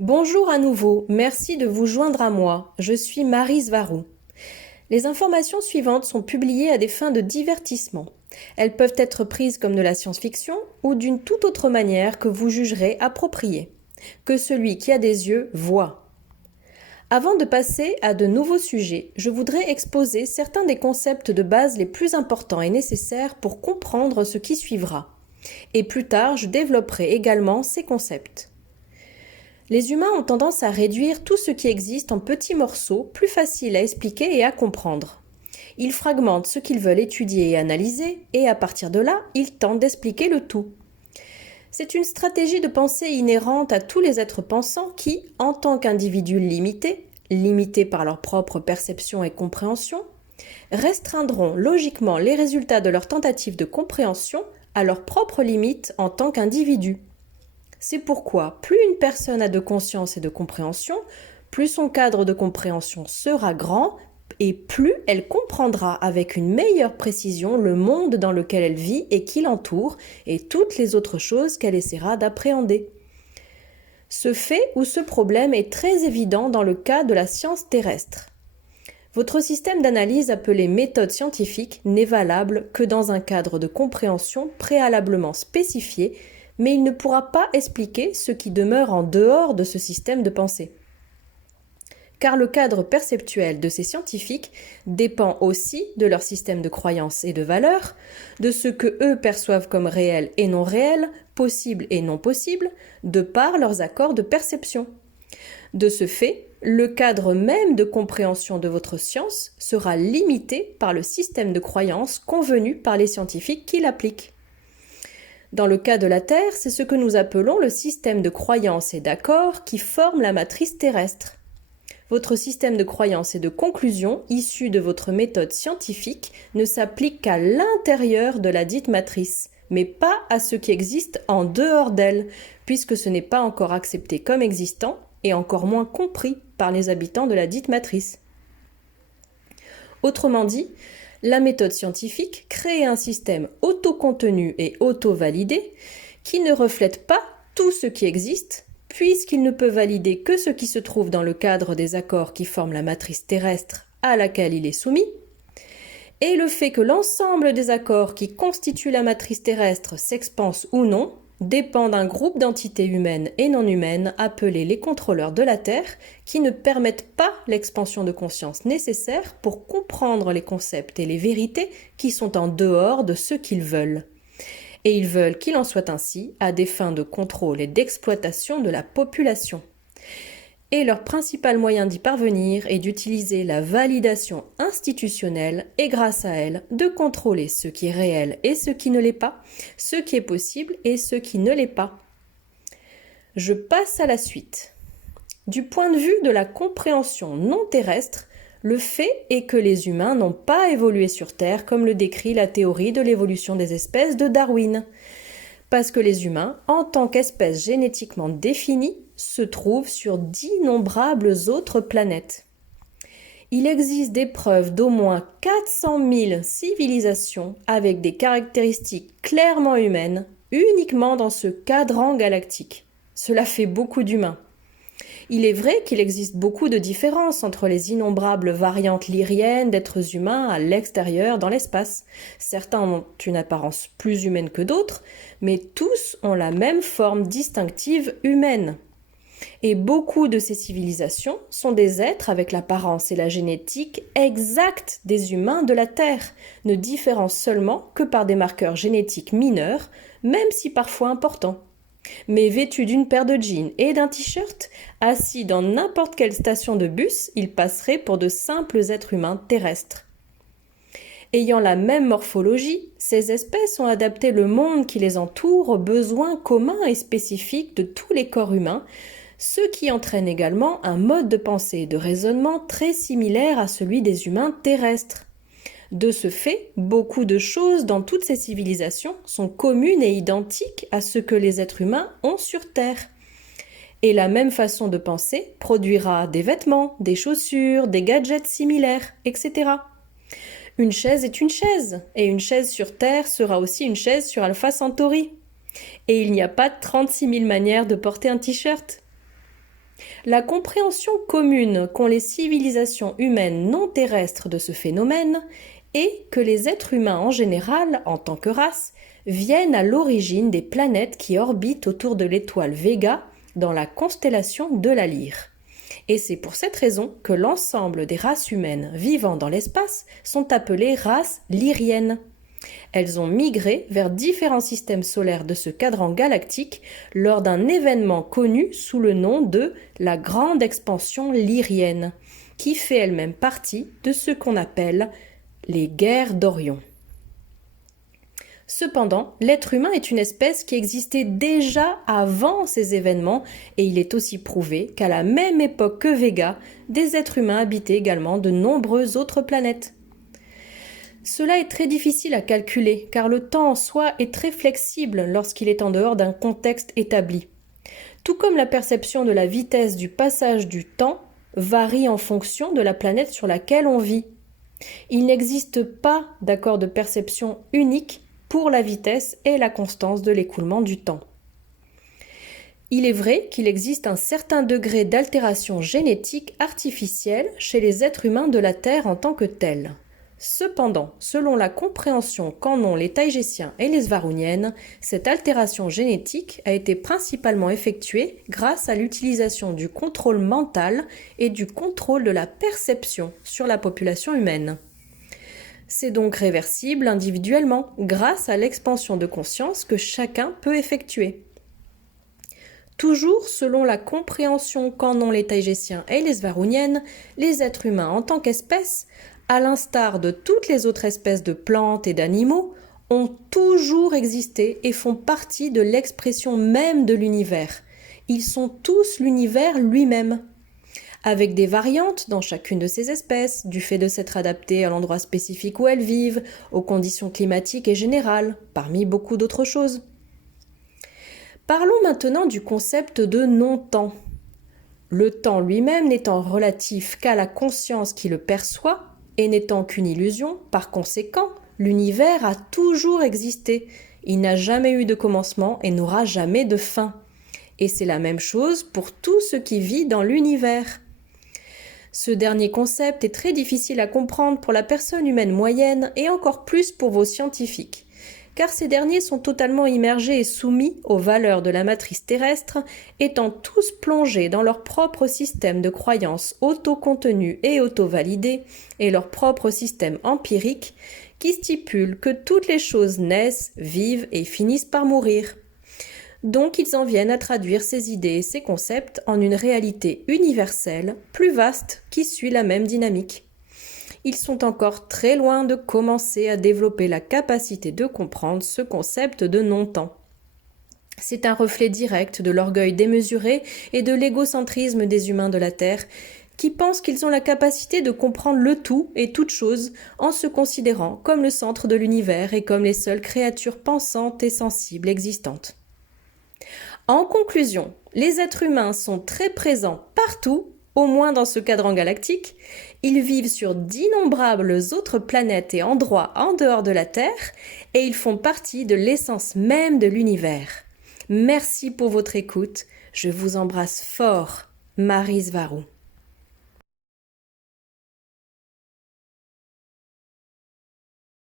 Bonjour à nouveau, merci de vous joindre à moi. Je suis Maryse Varou. Les informations suivantes sont publiées à des fins de divertissement. Elles peuvent être prises comme de la science-fiction ou d'une toute autre manière que vous jugerez appropriée. Que celui qui a des yeux voit. Avant de passer à de nouveaux sujets, je voudrais exposer certains des concepts de base les plus importants et nécessaires pour comprendre ce qui suivra. Et plus tard, je développerai également ces concepts. Les humains ont tendance à réduire tout ce qui existe en petits morceaux plus faciles à expliquer et à comprendre. Ils fragmentent ce qu'ils veulent étudier et analyser, et à partir de là, ils tentent d'expliquer le tout. C'est une stratégie de pensée inhérente à tous les êtres pensants qui, en tant qu'individus limités par leur propre perception et compréhension, restreindront logiquement les résultats de leur tentative de compréhension à leurs propres limites en tant qu'individus. C'est pourquoi plus une personne a de conscience et de compréhension, plus son cadre de compréhension sera grand et plus elle comprendra avec une meilleure précision le monde dans lequel elle vit et qui l'entoure et toutes les autres choses qu'elle essaiera d'appréhender. Ce fait ou ce problème est très évident dans le cas de la science terrestre. Votre système d'analyse appelé méthode scientifique n'est valable que dans un cadre de compréhension préalablement spécifié, mais il ne pourra pas expliquer ce qui demeure en dehors de ce système de pensée. Car le cadre perceptuel de ces scientifiques dépend aussi de leur système de croyances et de valeurs, de ce que eux perçoivent comme réel et non réel, possible et non possible, de par leurs accords de perception. De ce fait, le cadre même de compréhension de votre science sera limité par le système de croyances convenu par les scientifiques qui l'appliquent. Dans le cas de la Terre, c'est ce que nous appelons le système de croyances et d'accords qui forme la matrice terrestre. Votre système de croyances et de conclusions issus de votre méthode scientifique ne s'applique qu'à l'intérieur de la dite matrice, mais pas à ce qui existe en dehors d'elle, puisque ce n'est pas encore accepté comme existant et encore moins compris par les habitants de la dite matrice. Autrement dit, la méthode scientifique crée un système autocontenu et auto-validé qui ne reflète pas tout ce qui existe, puisqu'il ne peut valider que ce qui se trouve dans le cadre des accords qui forment la matrice terrestre à laquelle il est soumis, et le fait que l'ensemble des accords qui constituent la matrice terrestre s'expansent ou non dépend d'un groupe d'entités humaines et non humaines appelés les contrôleurs de la Terre qui ne permettent pas l'expansion de conscience nécessaire pour comprendre les concepts et les vérités qui sont en dehors de ce qu'ils veulent. Et ils veulent qu'il en soit ainsi à des fins de contrôle et d'exploitation de la population. Et leur principal moyen d'y parvenir est d'utiliser la validation institutionnelle et grâce à elle de contrôler ce qui est réel et ce qui ne l'est pas, ce qui est possible et ce qui ne l'est pas. Je passe à la suite. Du point de vue de la compréhension non terrestre, le fait est que les humains n'ont pas évolué sur Terre comme le décrit la théorie de l'évolution des espèces de Darwin. Parce que les humains, en tant qu'espèces génétiquement définies, se trouvent sur d'innombrables autres planètes. Il existe des preuves d'au moins 400 000 civilisations avec des caractéristiques clairement humaines uniquement dans ce cadran galactique. Cela fait beaucoup d'humains. Il est vrai qu'il existe beaucoup de différences entre les innombrables variantes lyriennes d'êtres humains à l'extérieur dans l'espace. Certains ont une apparence plus humaine que d'autres, mais tous ont la même forme distinctive humaine. Et beaucoup de ces civilisations sont des êtres avec l'apparence et la génétique exacte des humains de la Terre, ne différant seulement que par des marqueurs génétiques mineurs, même si parfois importants. Mais vêtus d'une paire de jeans et d'un t-shirt, assis dans n'importe quelle station de bus, ils passeraient pour de simples êtres humains terrestres. Ayant la même morphologie, ces espèces ont adapté le monde qui les entoure aux besoins communs et spécifiques de tous les corps humains, ce qui entraîne également un mode de pensée et de raisonnement très similaire à celui des humains terrestres. De ce fait, beaucoup de choses dans toutes ces civilisations sont communes et identiques à ce que les êtres humains ont sur Terre. Et la même façon de penser produira des vêtements, des chaussures, des gadgets similaires, etc. Une chaise est une chaise, et une chaise sur Terre sera aussi une chaise sur Alpha Centauri. Et il n'y a pas 36 000 manières de porter un t-shirt. La compréhension commune qu'ont les civilisations humaines non terrestres de ce phénomène est que les êtres humains en général, en tant que race, viennent à l'origine des planètes qui orbitent autour de l'étoile Vega dans la constellation de la Lyre. Et c'est pour cette raison que l'ensemble des races humaines vivant dans l'espace sont appelées races lyriennes. Elles ont migré vers différents systèmes solaires de ce cadran galactique lors d'un événement connu sous le nom de la Grande Expansion lyrienne, qui fait elle-même partie de ce qu'on appelle les guerres d'Orion. Cependant, l'être humain est une espèce qui existait déjà avant ces événements et il est aussi prouvé qu'à la même époque que Vega, des êtres humains habitaient également de nombreuses autres planètes. Cela est très difficile à calculer car le temps en soi est très flexible lorsqu'il est en dehors d'un contexte établi. Tout comme la perception de la vitesse du passage du temps varie en fonction de la planète sur laquelle on vit. Il n'existe pas d'accord de perception unique pour la vitesse et la constance de l'écoulement du temps. Il est vrai qu'il existe un certain degré d'altération génétique artificielle chez les êtres humains de la Terre en tant que tels. Cependant, selon la compréhension qu'en ont les Taïgésiens et les Svaruniennes, cette altération génétique a été principalement effectuée grâce à l'utilisation du contrôle mental et du contrôle de la perception sur la population humaine. C'est donc réversible individuellement grâce à l'expansion de conscience que chacun peut effectuer. Toujours selon la compréhension qu'en ont les Taïgésiens et les Svaruniennes, les êtres humains en tant qu'espèces, à l'instar de toutes les autres espèces de plantes et d'animaux, ont toujours existé et font partie de l'expression même de l'univers. Ils sont tous l'univers lui-même, avec des variantes dans chacune de ces espèces, du fait de s'être adaptées à l'endroit spécifique où elles vivent, aux conditions climatiques et générales, parmi beaucoup d'autres choses. Parlons maintenant du concept de non-temps. Le temps lui-même n'étant relatif qu'à la conscience qui le perçoit, et n'étant qu'une illusion, par conséquent, l'univers a toujours existé. Il n'a jamais eu de commencement et n'aura jamais de fin. Et c'est la même chose pour tout ce qui vit dans l'univers. Ce dernier concept est très difficile à comprendre pour la personne humaine moyenne et encore plus pour vos scientifiques, car ces derniers sont totalement immergés et soumis aux valeurs de la matrice terrestre, étant tous plongés dans leur propre système de croyances auto-contenu et auto-validé, et leur propre système empirique, qui stipule que toutes les choses naissent, vivent et finissent par mourir. Donc ils en viennent à traduire ces idées et ces concepts en une réalité universelle, plus vaste, qui suit la même dynamique. Ils sont encore très loin de commencer à développer la capacité de comprendre ce concept de non-temps. C'est un reflet direct de l'orgueil démesuré et de l'égocentrisme des humains de la Terre, qui pensent qu'ils ont la capacité de comprendre le tout et toute chose en se considérant comme le centre de l'univers et comme les seules créatures pensantes et sensibles existantes. En conclusion, les êtres humains sont très présents partout, au moins dans ce cadran galactique. Ils vivent sur d'innombrables autres planètes et endroits en dehors de la Terre et ils font partie de l'essence même de l'univers. Merci pour votre écoute. Je vous embrasse fort. Marie Svaru.